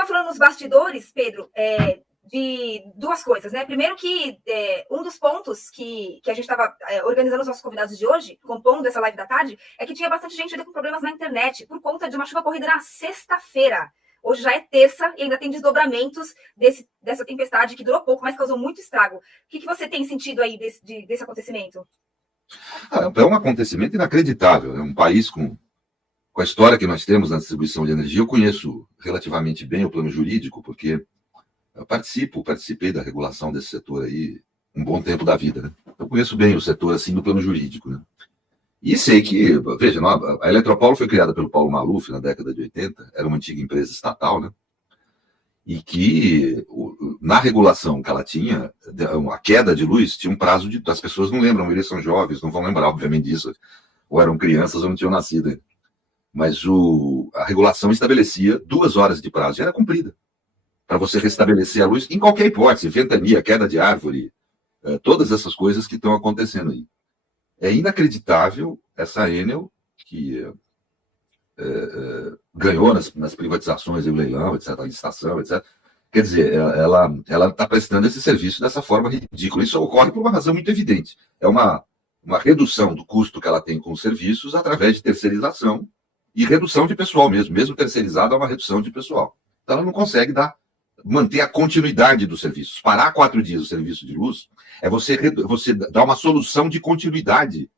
estava falando nos bastidores, Pedro, de duas coisas, né? Primeiro que um dos pontos que a gente estava organizando os nossos convidados de hoje, compondo essa live da tarde, é que tinha bastante gente ainda com problemas na internet por conta de uma chuva corrida na sexta-feira. Hoje já é terça e ainda tem desdobramentos dessa tempestade que durou pouco, mas causou muito estrago. O que você tem sentido aí desse acontecimento? É um acontecimento inacreditável. É um país com a história que nós temos na distribuição de energia. Eu conheço relativamente bem o plano jurídico, porque eu participei da regulação desse setor aí um bom tempo da vida, né? Eu conheço bem o setor assim do plano jurídico, né? E sei que, veja, a Eletropaulo foi criada pelo Paulo Maluf na década de 80, era uma antiga empresa estatal, né? E que na regulação que ela tinha, a queda de luz tinha um prazo as pessoas não lembram, eles são jovens, não vão lembrar, obviamente, disso, ou eram crianças ou não tinham nascido ainda. Mas a regulação estabelecia 2 horas de prazo, e era cumprida, para você restabelecer a luz em qualquer hipótese, ventania, queda de árvore, todas essas coisas que estão acontecendo aí. É inacreditável essa Enel, que ganhou nas privatizações, o leilão, etc., a licitação, etc. Quer dizer, ela está prestando esse serviço dessa forma ridícula. Isso ocorre por uma razão muito evidente. É uma redução do custo que ela tem com os serviços através de terceirização e redução de pessoal mesmo. Mesmo terceirizado, há uma redução de pessoal. Então, ela não consegue manter a continuidade dos serviços. Parar 4 dias o serviço de luz é você dar uma solução de continuidade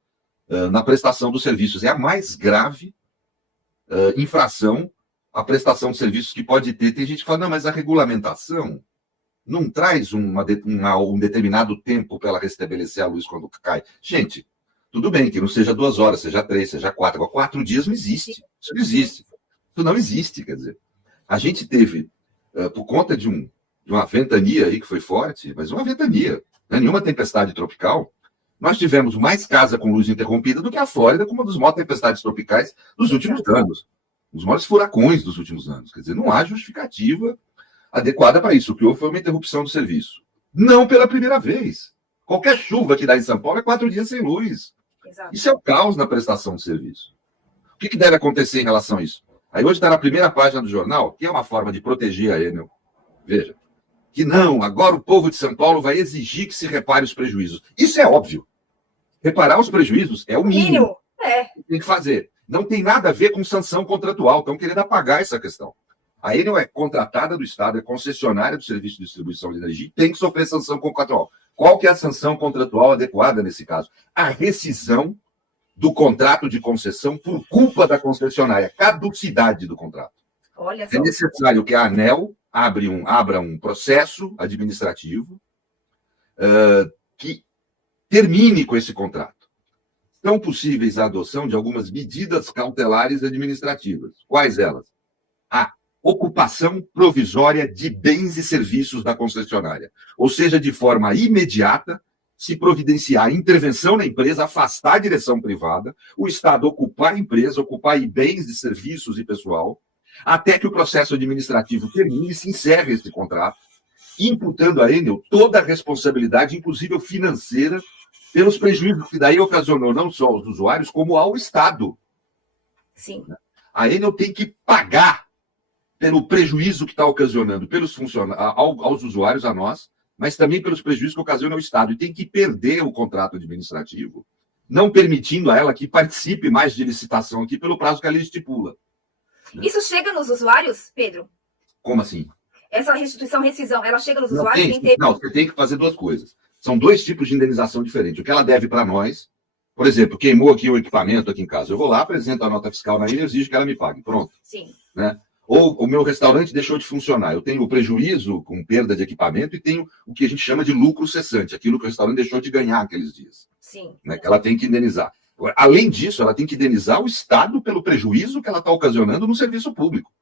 na prestação dos serviços. É a mais grave infração à prestação de serviços que pode ter. Tem gente que fala, não, mas a regulamentação não traz um determinado tempo para ela restabelecer a luz quando cai. Gente, tudo bem que não seja 2 horas, seja 3, seja 4. Agora, 4 dias não existe. Isso não existe. Isso não existe, quer dizer. A gente teve, por conta de uma ventania aí que foi forte, mas uma ventania, né? Nenhuma tempestade tropical, nós tivemos mais casa com luz interrompida do que a Flórida com uma das maiores tempestades tropicais dos últimos anos. Os maiores furacões dos últimos anos. Quer dizer, não há justificativa adequada para isso. O que houve foi uma interrupção do serviço. Não pela primeira vez. Qualquer chuva que dá em São Paulo é 4 dias sem luz. Exato. Isso é o caos na prestação de serviço. O que deve acontecer em relação a isso? Aí hoje está na primeira página do jornal, que é uma forma de proteger a Enel. Veja, que não, agora o povo de São Paulo vai exigir que se repare os prejuízos. Isso é óbvio. Reparar os prejuízos é o mínimo que tem que fazer. Não tem nada a ver com sanção contratual. Estão querendo apagar essa questão. A Enel é contratada do Estado, é concessionária do serviço de distribuição de energia e tem que sofrer sanção contratual. Qual que é a sanção contratual adequada nesse caso? A rescisão do contrato de concessão por culpa da concessionária, caducidade do contrato. Olha só. É necessário que a ANEEL abra um processo administrativo que termine com esse contrato. São possíveis a adoção de algumas medidas cautelares administrativas. Quais elas? A ocupação provisória de bens e serviços da concessionária. Ou seja, de forma imediata, se providenciar intervenção na empresa, afastar a direção privada, o Estado ocupar a empresa, ocupar bens e serviços e pessoal, até que o processo administrativo termine e se encerre esse contrato, imputando a Enel toda a responsabilidade, inclusive financeira, pelos prejuízos que daí ocasionou não só aos usuários, como ao Estado. Sim. A Enel tem que pagar pelo prejuízo que está ocasionando aos usuários, a nós, mas também pelos prejuízos que ocasiona ao Estado. E tem que perder o contrato administrativo, não permitindo a ela que participe mais de licitação aqui pelo prazo que a lei estipula. Isso chega nos usuários, Pedro? Como assim? Essa restituição, rescisão, ela chega nos não, usuários? Não, você tem que fazer 2 coisas. São 2 tipos de indenização diferentes. O que ela deve para nós, por exemplo, queimou aqui o equipamento aqui em casa. Eu vou lá, apresento a nota fiscal na ilha e exijo que ela me pague. Pronto. Sim. Né? Ou o meu restaurante deixou de funcionar. Eu tenho o prejuízo com perda de equipamento e tenho o que a gente chama de lucro cessante, aquilo que o restaurante deixou de ganhar aqueles dias. Sim. Né? Que ela tem que indenizar. Agora, além disso, ela tem que indenizar o Estado pelo prejuízo que ela está ocasionando no serviço público.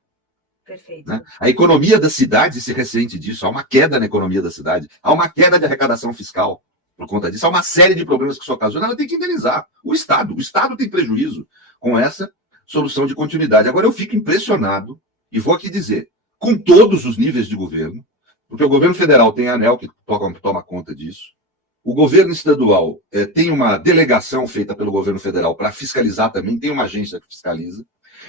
Perfeito. Né? A economia da cidade se ressente disso. Há uma queda na economia da cidade. Há uma queda de arrecadação fiscal por conta disso. Há uma série de problemas que isso ocasiona. Ela tem que indenizar o Estado. O Estado tem prejuízo com essa solução de continuidade. Agora, eu fico impressionado, e vou aqui dizer, com todos os níveis de governo, porque o governo federal tem a ANEEL que toma conta disso. O governo estadual tem uma delegação feita pelo governo federal para fiscalizar também, tem uma agência que fiscaliza.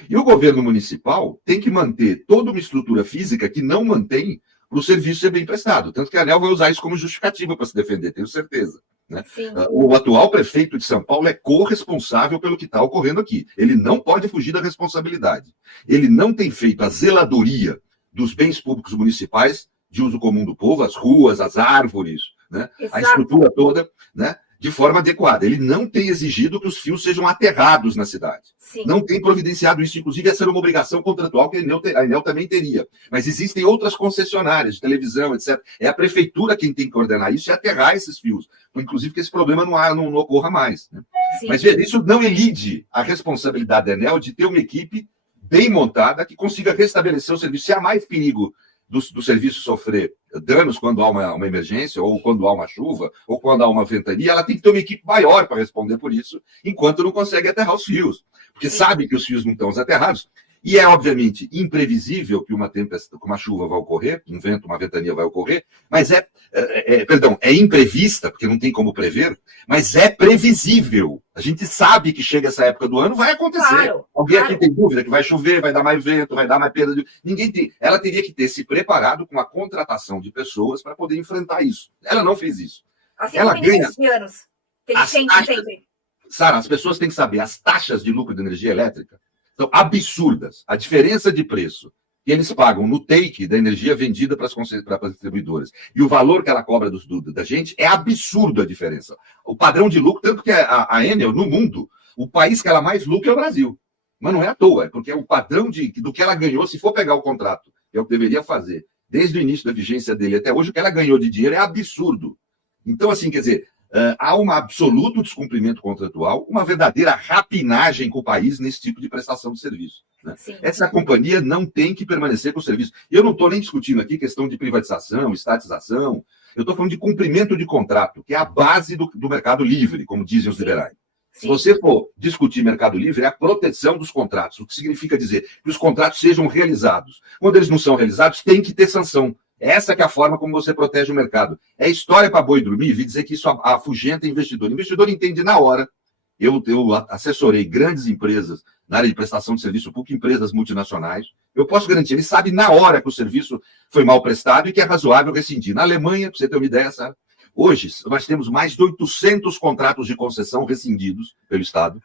E o governo municipal tem que manter toda uma estrutura física que não mantém para o serviço ser bem prestado. Tanto que a ANEEL vai usar isso como justificativa para se defender, tenho certeza. Né? O atual prefeito de São Paulo é corresponsável pelo que está ocorrendo aqui. Ele não pode fugir da responsabilidade. Ele não tem feito a zeladoria dos bens públicos municipais de uso comum do povo, as ruas, as árvores, né? A estrutura toda, né? De forma adequada. Ele não tem exigido que os fios sejam aterrados na cidade. Sim. Não tem providenciado isso, inclusive, essa era uma obrigação contratual que a ANEEL também teria. Mas existem outras concessionárias de televisão, etc. É a prefeitura quem tem que coordenar isso e aterrar esses fios. Inclusive que esse problema não ocorra mais. Né? Mas veja, isso não elide a responsabilidade da ANEEL de ter uma equipe bem montada que consiga restabelecer o serviço. Se há mais perigo do serviço sofrer danos quando há uma emergência, ou quando há uma chuva, ou quando há uma ventania, ela tem que ter uma equipe maior para responder por isso, enquanto não consegue aterrar os fios. Porque sabe que os fios não estão aterrados. E é, obviamente, imprevisível que uma tempestade, que uma chuva vai ocorrer, um vento, uma ventania vai ocorrer, mas é imprevista, porque não tem como prever, mas é previsível. A gente sabe que chega essa época do ano, vai acontecer. Claro, Alguém aqui tem dúvida que vai chover, vai dar mais vento, vai dar mais perda de... Ninguém tem. Ela teria que ter se preparado com a contratação de pessoas para poder enfrentar isso. Ela não fez isso. Assim ela ganha de anos. Tem gente sempre. Sara, as pessoas têm que saber, as taxas de lucro de energia elétrica são absurdas. A diferença de preço que eles pagam no take da energia vendida para as distribuidoras e o valor que ela cobra da gente é absurdo a diferença. O padrão de lucro, tanto que a Enel, no mundo, o país que ela mais lucra é o Brasil. Mas não é à toa, é porque é o padrão do que ela ganhou, se for pegar o contrato, que é o que deveria fazer, desde o início da vigência dele até hoje, o que ela ganhou de dinheiro é absurdo. Então, assim, quer dizer, há um absoluto descumprimento contratual, uma verdadeira rapinagem com o país nesse tipo de prestação de serviço. Né? Essa companhia não tem que permanecer com o serviço. E eu não estou nem discutindo aqui questão de privatização, estatização, eu estou falando de cumprimento de contrato, que é a base do mercado livre, como dizem os liberais. Se você for discutir mercado livre, é a proteção dos contratos, o que significa dizer que os contratos sejam realizados. Quando eles não são realizados, tem que ter sanção. Essa que é a forma como você protege o mercado. É história para boi dormir, vi dizer que isso afugenta investidor. O investidor entende na hora. Eu assessorei grandes empresas na área de prestação de serviço público, empresas multinacionais. Eu posso garantir, ele sabe na hora que o serviço foi mal prestado e que é razoável rescindir. Na Alemanha, para você ter uma ideia, sabe? Hoje, nós temos mais de 800 contratos de concessão rescindidos pelo Estado.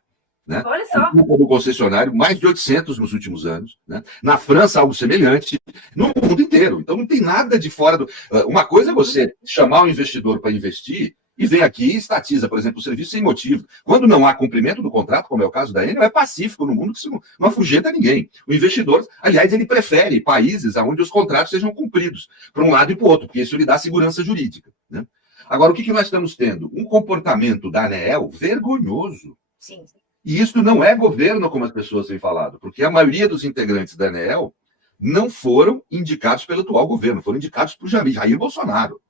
Né? Olha só. Do concessionário, mais de 800 nos últimos anos. Né? Na França, algo semelhante. No mundo inteiro. Então, não tem nada de fora do... Uma coisa é você chamar o investidor para investir e vem aqui e estatiza, por exemplo, o serviço sem motivo. Quando não há cumprimento do contrato, como é o caso da Enel, é pacífico no mundo, que isso não afugenta ninguém. O investidor, aliás, ele prefere países onde os contratos sejam cumpridos, para um lado e para o outro, porque isso lhe dá segurança jurídica. Né? Agora, o que nós estamos tendo? Um comportamento da ANEEL vergonhoso. Sim. E isso não é governo, como as pessoas têm falado, porque a maioria dos integrantes da ANEEL não foram indicados pelo atual governo, foram indicados por Jair Bolsonaro.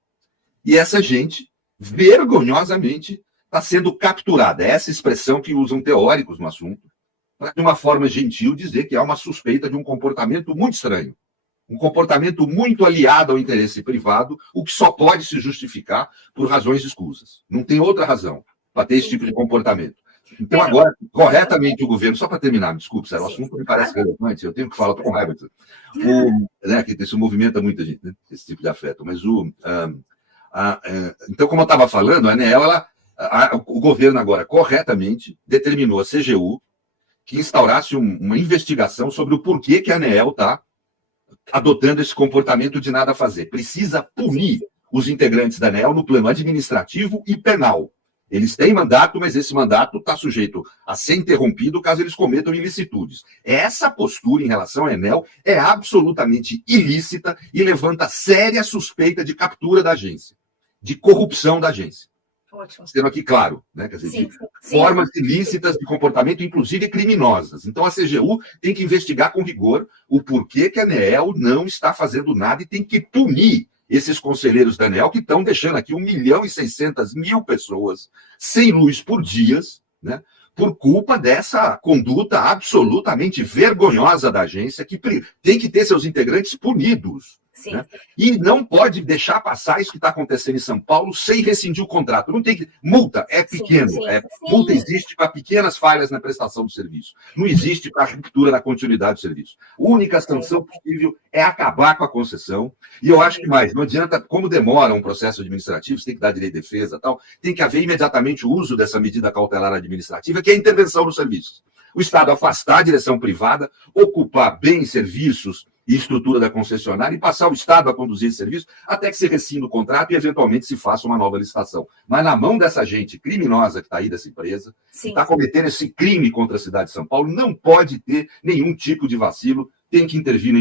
E essa gente, vergonhosamente, está sendo capturada. É essa expressão que usam teóricos no assunto, para, de uma forma gentil, dizer que há uma suspeita de um comportamento muito estranho. Um comportamento muito aliado ao interesse privado, o que só pode se justificar por razões escusas. Não tem outra razão para ter esse tipo de comportamento. Então, agora, corretamente, o governo, só para terminar, me desculpe, o assunto me parece relevante, eu tenho que falar, estou com raiva disso. Né, que isso movimenta muita gente, né, esse tipo de afeto. Mas então, como eu estava falando, a ANEEL, o governo agora, corretamente, determinou a CGU que instaurasse uma investigação sobre o porquê que a ANEEL está adotando esse comportamento de nada fazer. Precisa punir os integrantes da ANEEL no plano administrativo e penal. Eles têm mandato, mas esse mandato está sujeito a ser interrompido caso eles cometam ilicitudes. Essa postura em relação à Enel é absolutamente ilícita e levanta séria suspeita de captura da agência, de corrupção da agência. Ótimo. Sendo aqui claro, né? Quer dizer, formas ilícitas de comportamento, inclusive criminosas. Então a CGU tem que investigar com rigor o porquê que a ANEEL não está fazendo nada e tem que punir esses conselheiros da ANEEL que estão deixando aqui 1.600.000 pessoas sem luz por dias, né, por culpa dessa conduta absolutamente vergonhosa da agência, que tem que ter seus integrantes punidos. Sim. Né? E não pode deixar passar isso que está acontecendo em São Paulo sem rescindir o contrato. Não tem que... Multa é pequeno. Sim. Multa existe para pequenas falhas na prestação do serviço. Não existe para ruptura na continuidade do serviço. A única sanção possível é acabar com a concessão. E eu acho que mais, não adianta, como demora um processo administrativo, você tem que dar direito de defesa e tal, tem que haver imediatamente o uso dessa medida cautelar administrativa, que é a intervenção no serviço. O Estado afastar a direção privada, ocupar bem serviços e estrutura da concessionária e passar o Estado a conduzir esse serviço até que se rescinde o contrato e, eventualmente, se faça uma nova licitação. Mas na mão dessa gente criminosa que está aí, dessa empresa, que está cometendo esse crime contra a cidade de São Paulo, não pode ter nenhum tipo de vacilo, tem que intervir.